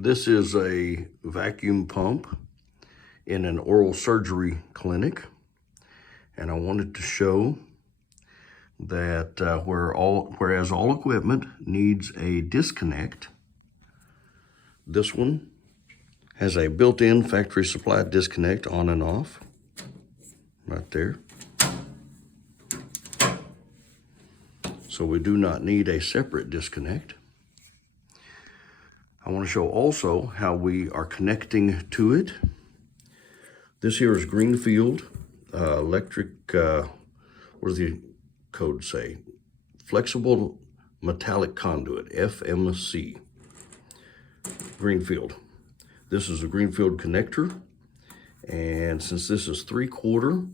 This is a vacuum pump in an oral surgery clinic, and I wanted to show that whereas all equipment needs a disconnect, this one has a built-in factory supplied disconnect on and off right there. So we do not need a separate disconnect. I want to show also how we are connecting to it. This here is Greenfield electric, what does the code say? Flexible metallic conduit, FMC. Greenfield. This is a Greenfield connector, and since this is 3/4,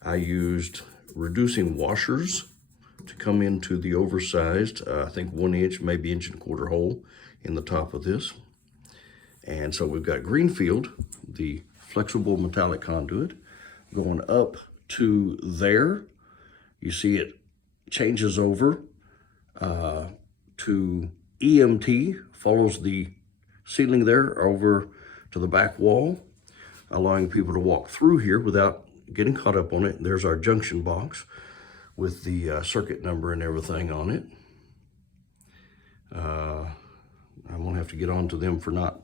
I used reducing washers to come into the oversized, I think 1 inch, maybe 1.25 inch hole in the top of this. And so we've got Greenfield, the flexible metallic conduit, going up to there. You see it changes over to EMT, follows the ceiling there over to the back wall, allowing people to walk through here without getting caught up on it. There's our junction box with the circuit number and everything on it. I won't have to get on to them for not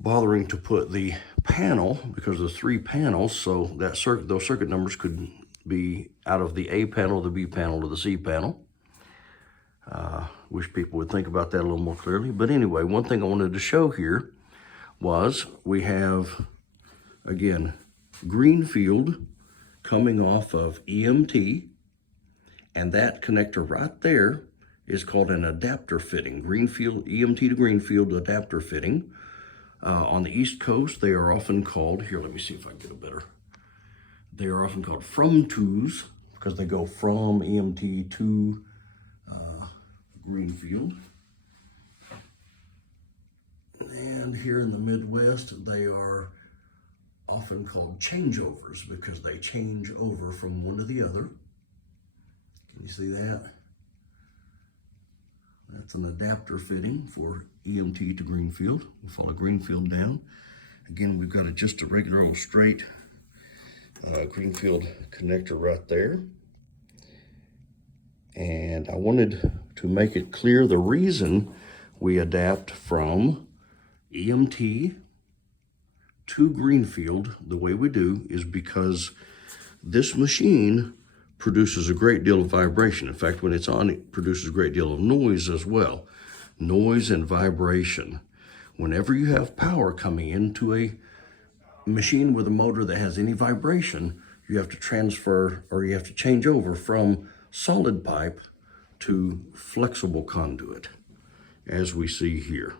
bothering to put the panel, because there's 3 panels, so that those circuit numbers could be out of the A panel, the B panel, to the C panel. Wish people would think about that a little more clearly. But anyway, one thing I wanted to show here was we have, again, Greenfield coming off of EMT, and that connector right there is called an adapter fitting. Greenfield, EMT to Greenfield adapter fitting. On the East Coast, they are often called, here, let me see if I can get a better. They are often called from-tos, because they go from EMT to Greenfield. And here in the Midwest, they are often called changeovers, because they change over from one to the other. Can you see that? That's an adapter fitting for EMT to Greenfield. We'll follow Greenfield down. Again, we've got just a regular old straight Greenfield connector right there. And I wanted to make it clear the reason we adapt from EMT to Greenfield the way we do is because this machine produces a great deal of vibration. In fact, when it's on, it produces a great deal of noise as well. Noise and vibration. Whenever you have power coming into a machine with a motor that has any vibration, you have to transfer, or you have to change over from solid pipe to flexible conduit, as we see here.